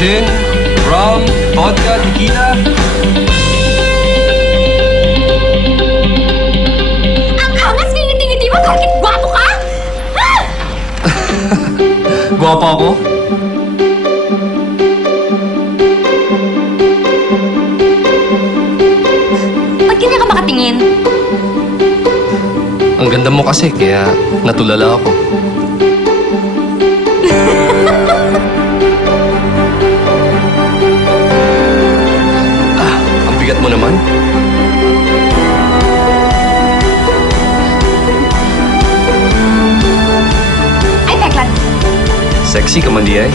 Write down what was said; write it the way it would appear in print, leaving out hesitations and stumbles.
Gin, rum, vodka, tequila. Ang angas ngingiti-ngiti mo kahit gwapo ka! Ha? Gwapo ako? Ba't ganyan ka makatingin? Ang ganda mo kasi, kaya natulala ako. Ang bigat mo naman. Ay, Teklat. Sexy ka man di ay.